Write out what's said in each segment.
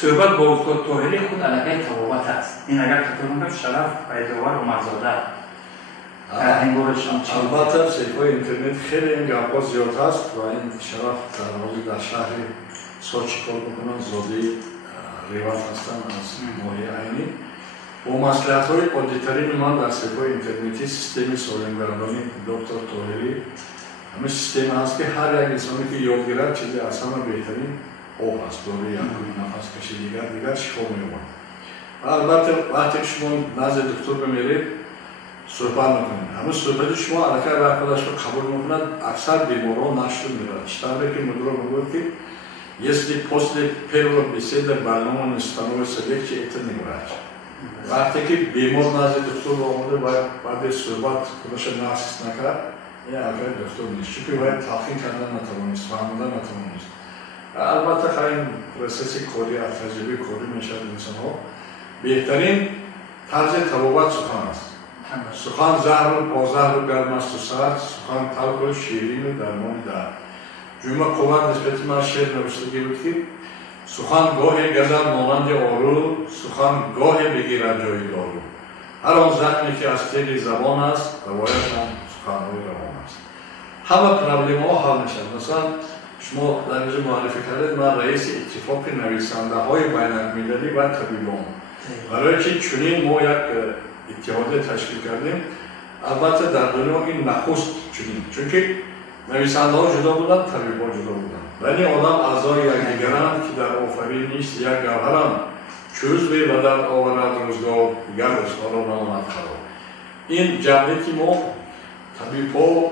صحبت با استاد طاهری خود علاقه تبابت است. این اگر خطور میکنم شرف پیداور و مرزاده هنگارشان چی؟ البته صفحه اینترنت خیلی این گپ‌ها زیاد هست و این شرف در حالی در شهر سوچی کار بکنن زاده روایت هستن از ماهی عینی با مصلحت‌های عادی‌ترین من در صفحه اینترنتی سیستم سالم‌گردانی دکتر طاهری همه سیستم هست که هر یک انسانی که یاد گیرد چیزی از همه بهترین آب است داره یا نفس کشی دیگر شفا می‌یابد. البته وقتی شما نزد دکتر بمیرید صحبت میکنید همه صحبت شما علاقه به خودش رو قبول میکنند اکثر بیماران نشون میدهد штабе که مدیر میگوید که если после первого беседы больному не становится легче это не врач. وقتی که بیمار نزد دکتر آمده باید بعد صحبت خودش نفس نکرد این علاقه دکتر نیست چون که باید تلقین کردن نتوانست فهمیدن نتوانست. البته خیلی پروسس کاری از تجربه کاری میشد انسان‌ها بهترین طرز طبابت سخن است. سخن زهر و پازهر و گرم است و سرد سخن تلخ و شیرین و درمان درد. جمعه قوت نسبت من شعر نوشتگی بود که سخن گاهی گزد مانند آرو سخن گاهی بگیرد جای دارو. هر آن زخمی که از تیغ زبان است روایش هم سخنهای روان است. همه پرابلم ها حل میشن. مثلا شما در اینجا معرفی کردید من رئیس اتفاق نویسنده های بین المللی و طبیبان برای که چنین ما یک اتحادیه تشکیل کردیم. البته در دنیا این نخست چنین چون که نویسنده ها جدا بودن طبیب ها جدا بودن ولی آدم اعضای یکدیگرند که در آفرینش یک گوهرند چوز به بدن آورد روزگار دیگر روزگار را نماند خراب. این جمعیتی ما طبیب ها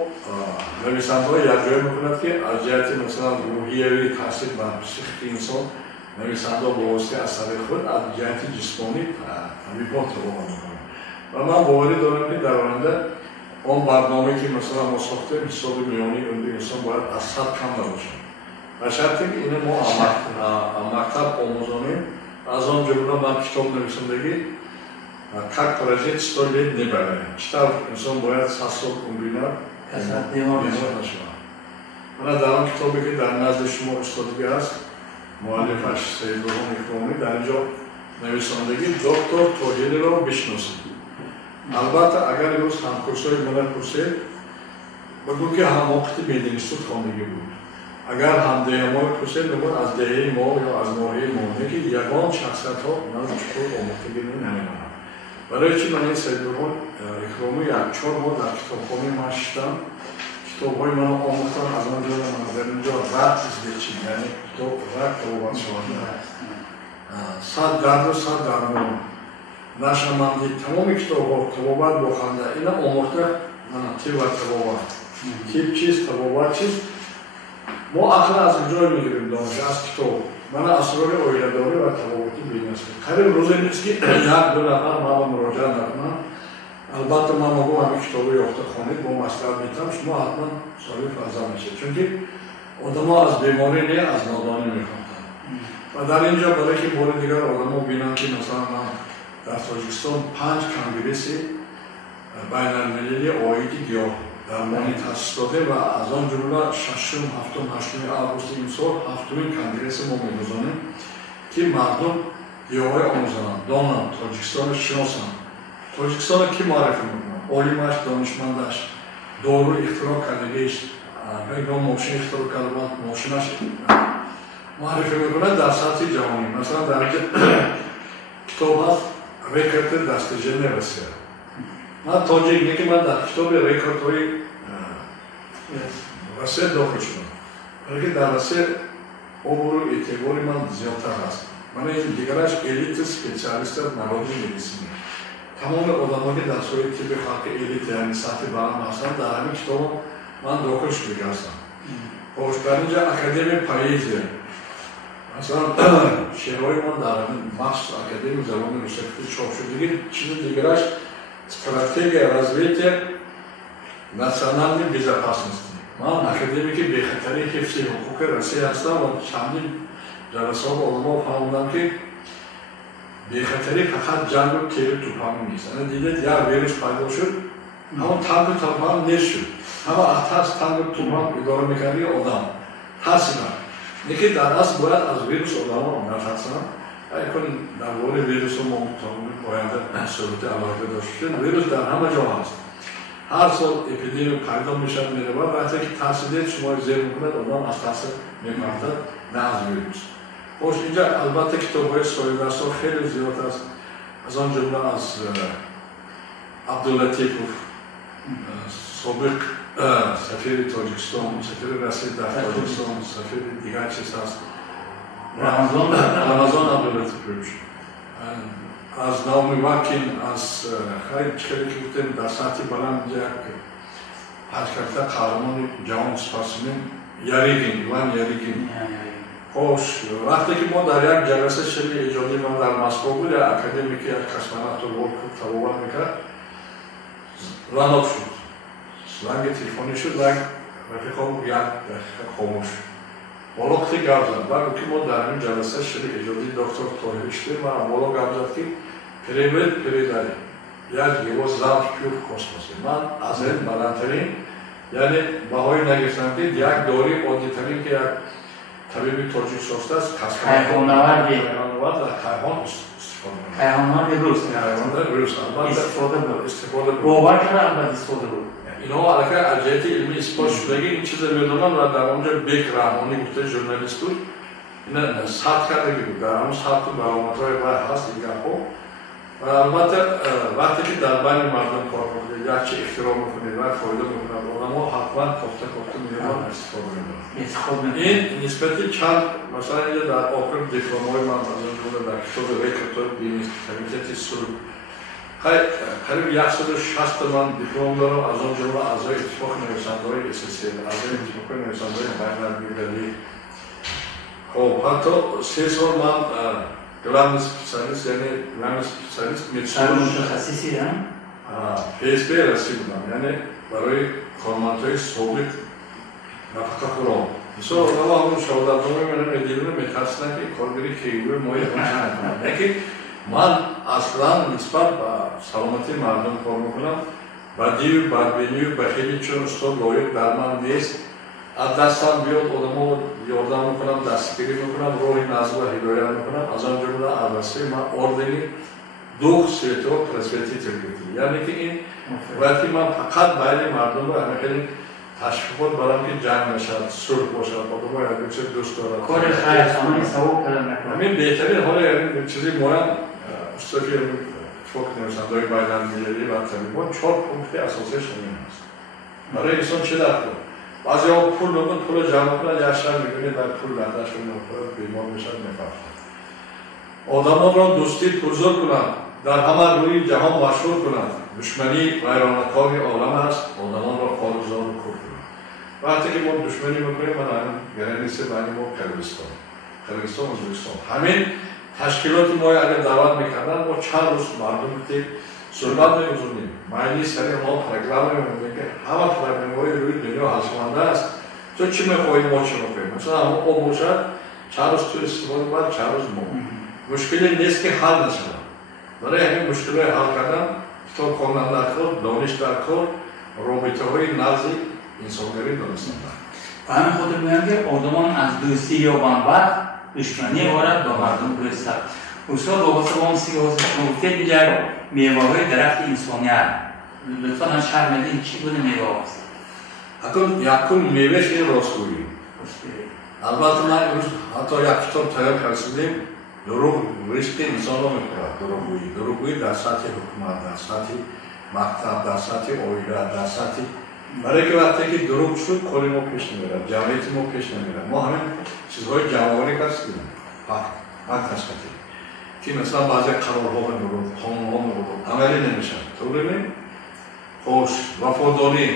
نویسنده ها یک جای میکند که از جهت مثلا روحیوی تاثیر بر پسیخ انسان نویسنده ها با واسطه اثر خود از جهت جسمانی طبیب ها تباه میکنند و من باوری دارم که در آینده اون برنامه که مثلا ما ساختیم حساب میانی عمر انسان باید از 100 کم نباشه و شرطی که اینو ما مکتب آموزانیم از آن جمله من کتاب نویسندگی как прожить 100 лет не бывает. Читав инсон бояд 100 сол комбинат бемор нашава. Мана дар он китобе ки дар назди шумо устодиги аст муаллифаш Саидуллоҳ Ихроми дар инҷо нависондагӣ доктор Тоҳириро бишносед. Албатта агар имрӯз ҳамкурсои мана пурсед бигӯ ки ҳамвоқити мединистут хондагӣ буд. Агар ҳамдеҳамои пурсед мегӯяд аз деҳаи мо ё аз ноҳияи мо ки ягон шахсиятҳо назди чуқур омӯхтагӣ намемонанд. برای چی من این سیدالله اکرامی یک 4 ماه در کتابخانه من شدم کتاب‌های من آموختم از آن جا من در اینجا رد چی یعنی کتاب رد طبابت شده 100 درد و 100 درمان نشمندی تمام کتاب‌ها طبابت با خنده اینا آموخته من تیب و طبابت تیب چیست طبابت چیست ما آخر از اینجا میگیریم دانش از کتاب من اسرار اویله‌داری و طبابتی بینست قریب روزی نیست که 1-2 نفر ما مراجعه نکنم البته من مگو همین کتابی یافته خوانید با مصلحت میتونم شما حتما صاحب فضا میشید چون که آدم‌ها از بیماری نه از نادانی میخوندن و در اینجا برای که بار دیگر آدم‌ها بینن که مثلا من در تاجیکستان 5 کنگرس بین المللی عاید گیاه درمانی تأسیس داده و از آن جمله 6 7 8 آگوست این سال 7مین کنگرس ما می‌گذاریم که مردم گیاهای آموزنند دانند تاجیکستان شناسند تاجیکستان کی معرفی می‌کنه عالمش دانشمندش دارو اختراع کردگیش یا ماشین اختراع کرده بود ماشینش معرفی می‌کنه در سطح جهانی مثلا در کتاب هست رکورد دست ژنو است من تاجیک میگه من در کتاب رکوردهای روسیه داخل شدم ولی در روسیه عبور و اعتبار من زیادتر هست من این دیگرش الیت سپیشالیست مواد مدیسینی تمام آدم‌هایی که در سوی طب خلق الیت یعنی سطح بالا هستن در همین کتاب من داخل شده هستم در اینجا اکادمی پاییزه مثلا شعرهای من در همین مخصوص اکادمی زبان روسیه چاپ شدگی چیز دیگرش стратегия развития национальной безопасности. Ман академики бехатари ҳифзи ҳуқуқи Россия ҳастам ва чандин ҷаласаҳо олимо фаҳмондам ки бехатарӣ фақат ҷангу тери тӯфан нест. Ана дидед як вирус пайдо шуд, ҳамон танку тӯфан нест шуд. ҳама аз тарс танку тӯфан идора мекарди одам тарсиданд. Неки дар асл бояд аз вирус одамон натарсанд کن در مورد ویروس ما باید صورت علاقه داشتیم. ویروس در همه جا هست. هر سال اپیدمی پیدا میشد میره و وقتی که تحصیلیت شما زیر میکند آدم از تحصیل میماندد نه از ویروس. خوش اینجا البته کتاب‌های سویدرس خیلی زیاد است. از آن جمله از عبداللطیفوف سابق سفیر تاجیکستان، سفیر رسید در تاجیکستان، سفیر دیگر چیز هست. رمضان عبداللطیفوف. از نامی واکین از خیلی که بودیم در سطح بلند یک حرکت قهرمان جهان سپاسیم یاریگین خوش وقتی که ما در یک جلسه شبیه ایجادی من در مسکو بود اکادمی که یک کسمانات رو بود تباور میکرد راناب شد زنگ تلفنی شد و رفیقم یک دقیقه خاموش بالا خیلی گفت زد و که ما در این جلسه شبیه ایجادی دکتر طاهری شدیم و بالا گفت زد که پیریداری یک یواز زمش پیور کسموسی من از این بلندترین یعنی بهای نگفتم که یک داری عادیترین که یک طبیبی تاجیک ساخته است کیهان‌آور در کیهان استفاده بود کیهان‌آور روز استفاده بود باور کرده البته استفاده بود اینا علاقه عجایت علمی اثبات شدگی این چیز میدونم و در اونجا بیک رحمانی گفته ژورنالیست بود اینا ثبت کردگی بود در اون ثبت برآمدهای وحی هست این گپ‌ها و البته وقتی که در بین مردم کار میکنید یک چه احترام میکنید و فایده میکنید آدم‌ها حتما کفته میدونن استفاده میکنن این نسبتی چند مثلا اینجا در آخر دیپلم‌های من از اون جمله در کتاب ریکتور دینی کمیته سول قریب 160 من دیپلم دارم از اون جمله اعضای اتفاق نویسنده‌های SSL اعضای اتفاق نویسنده‌های بین‌المللی خب حتی 3 سال من главный специалист, یعنی главный специалист متخصصی هم PSP رسید بودم یعنی برای کارمندهای سابق نفقه خورام مثلا آدم همون شهادتنامه من میدیدن میترسیدن که کارگری کیگوی مایی همچه نکنم لیکن من اصلا نسبت به سلامتی مردم کار میکنم بدی و بدبینی و بخیلی چون استاد لایق در من نیست از دستم بیاد آدم‌ها یاردم میکنم دستگیری میکنم روحی نظر و هدایت میکنم از آن جمله البته من اردنی دو سویتو پرسپکتیو گرفتم یعنی که این وقتی من فقط بین مردم رو خیلی تشویقات برام که جنگ نشد صلح باشد آدم‌ها یک چیز دوست دارن کار خیرخواهی ثواب کردن نکنه همین بهترین حالا یعنی چیزی مهم استادی اتفاق نویسنده‌های بین‌المللی و طالبان 4 پونکت اساسی همین است برای انسان چه در بعضی ها پول میکنن پول جمع کنن یک شب میبینید در پول لحظه‌شون نمیخوره بیمار میشن میفرشن آدمان را دوستی بزرگ کنند در همه روی جهان مشهور کنند دشمنی ویرانکار عالم است آدمان را خارزار و کور کنند وقتی که ما دشمنی میکنیم من گرانیسه بین ما قرقیزستان ازبکستان همین تشکیلات ما اگر دعوت میکردن ما چند روز مردم که صورت میگذاریم معنی سری ما پرگرام میگه که همه پرگرام‌های روی دنیا حاصلنده است تو چی میخواهی ما چی میخواهیم مثلا همه آب باشد چند روز تو استفاده باید چند روز ما مشکلی نیست که حل نشود برای همین مشکل‌های حل کردن کتاب خواندن در کار دانش در کار رابطه‌های نزدیک انسانگری دانستن و همین خاطر میگم که آدمان از دوستی یابند و دشمنی وارد با مردم برسد استاد واسه با اون گفته دیگر میوه‌های درخت انسانیت لطفاً از شرح میدین چی بوده میوه هست یکم میوهش این راستگویی البته من امروز حتی یک کتاب تیار کردیم دروغ رشد انسان رو میخورد دروغگویی در سطح حکومت در سطح مکتب در سطح عائله در سطح برای که وقتی که دروغ شد کاری ما پیش نمیره جمعیت ما پیش نمیره ما همین چیزهای جمعواری کردیم حق تشکیل که مثلا بعضی قرارها می‌برد، قانون‌ها می‌برد، عملی نمی‌شد. طوری خوش وفاداری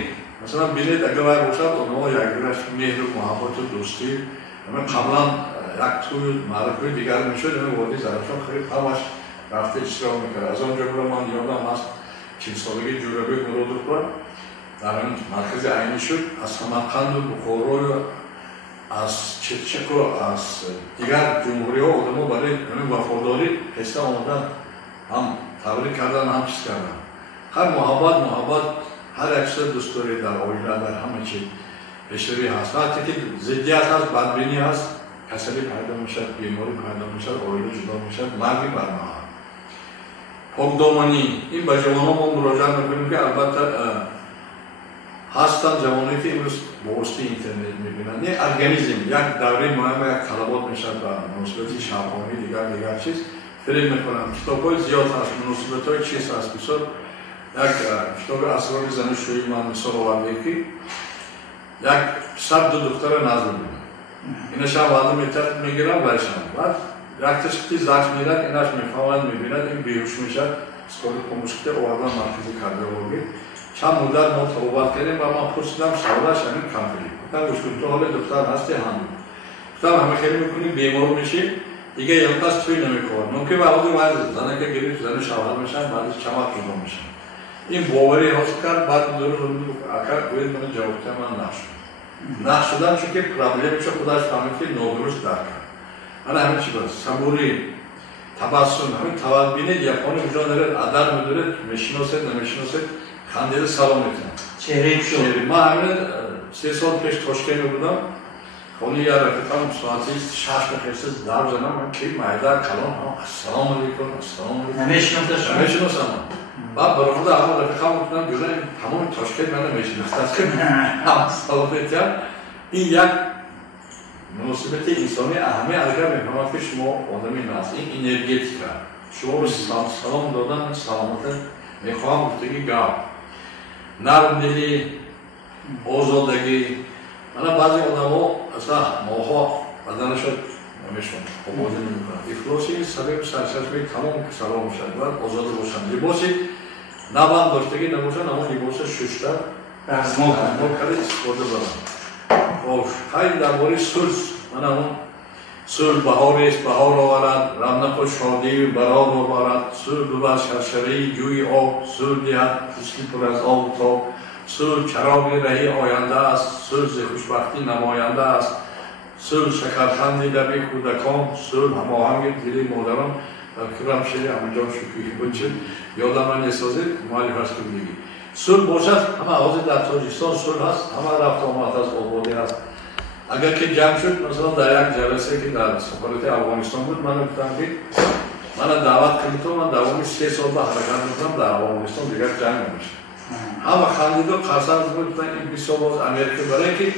مثلا بلیط اگر باشد آنها یکدیگرش مهر و محبت و دوستی همین قبلا یک توی معرفی دیگر می‌شد همین وادی زرافشان خیلی همش رفته اشتراک می‌کرد از آن جمله من یادم هست 40 سالگی جورابی مراد کرد در این مرکز عینی شد از سمرقند و بخارا از چرچک و از دیگر جمهوری ها آدم ها برای وفاداری حسه آمدن هم تبریک کردن هم چیز کردن هر محبت هر اکثر دوستاری در آیله در همه چی بشری هست وقتی که ضدیت هست بدبینی هست کسلی پیدا میشد، بیماری پیدا میشد، اویل جدا میشد، مرگی برنامه. پاکدامنی این به جوانان ما مراجعه میکنیم که البته هستن جوانی که امروز با واسطه اینترنت میبینن. یه ارگانیزم یک دوره مهم یک طلبات میشد و مناسبتی شبانی دیگر چیز فیلم میکنن. کتاب‌های زیاد هست، مناسبت‌های چیز هست. بسیار یک کتاب اسرار زناشویی من مثال آورده که یک صد دختر نزد میبینن. اینش هم وعده میگیرن برشن. بعد یک تشکیل زخم میدن، اینش میفهمند میبیند، این بیهوش میشد. اسکول کموشکته آوردن مرکزی کاردیولوژی. چند مدت ما صحبت کردیم و من پرسیدم سوالش همین کامپلی. گفتم گوش تو حال دختر هستی همین. گفتم همه خیلی میکنیم بیمار میشی دیگه یلقاس توی نمیکنه. ممکن بعضی وقت زنه که گریپ زنه شوهر میشن بعدش چمک جدا میشن. این باوری هست کرد بعد دور اکر کوید من جواب من نشد. نشدم چون که پرابلمش خودش فهمید که نادرست درک. من همین چی باز صبوری تبسم همین توابینه یابانی وجود داره آدم میداره میشناسه نمیشناسه خنده سلام میکنه. چهره شو. ما همین 3 سال پیش تاشکند بودم. خونی یا رفیقم ساعتی 6 نفر دار زدم من کی مایدار کلام السلام علیکم السلام علیکم. نمیشناسم. بعد برای خود اول رفیقم گفتم گفتم تمام تاشکند من نمیشناسم. هم سلام میکنم. این یک مناسبت انسانی اهمی اگر میفهمد که شما آدمی ناست این انرژیتیکا شما سلام دادن سلامت میخوام گفتگی گپ نرم دلی آزادگی من بعضی آدما اصلا ماها بدنشون نمیشون آماده نمیکنن افلاسی سبب سرچشمه تمام که سلام میشن و آزاد باشن لباسی نباید داشتگی نباشن اما لباس ششتر ما کرده استفاده برن خیلی درباره صلح من اون صلح بهار است بهار آورد رونق و شادی و برار آورد صلح ببر شرشره جوی آب صلح دهد دستی پر از آب و تاب صلح چراغ رهی آینده است صلح خوشبختی نماینده است صلح شکرخند لب کودکان صلح هماهنگ دل مادران کرم شیر همینجا شکوهی بود چه یادم من نسازه مالی هست که بگی صلح باشد همه آغاز در تاجیکستان صلح هست همه رفت آمد از آبادی هست اگر که جمع شد مثلا در یک جلسه که در سفارت افغانستان بود من گفتم که من دعوت کردم من دوامی 3 سال به حرکت میکنم در افغانستان دیگر جمع نمیشه همه خندید و قسم بود این 20 سال باز امریکا برای که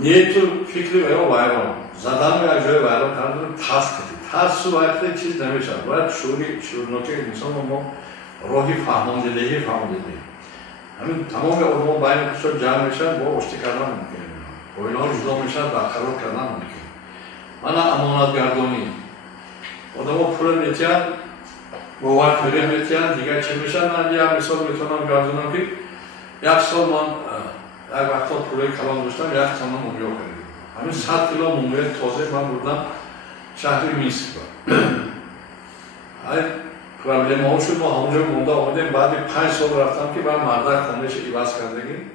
نیت و فکری و وایران زدن و یک جای وایران کردن ترس کردید ترس و وقتی چیز نمیشه باید شورناکی انسان ما راهی فهماندهی همین تمام علما باید خودشون جمع میشن با اشتی کردن ممکنه با اینا جدا میشن برقرار کردن ممکنه من امانتگردانی آدما پول میتین باور پول میتین دیگه چه میشن من یه مثال میتونم گردونم که 1 سال من یک وقتا پول کلان داشتم 1 تن مومیا کردیم همین 100 کیلو مومیا تازه من بردم شهر مینسک پرابلم ها شد ما همونجا مونده آمدیم بعد 5 سال رفتم که من مردک خونش ایواز کردگیم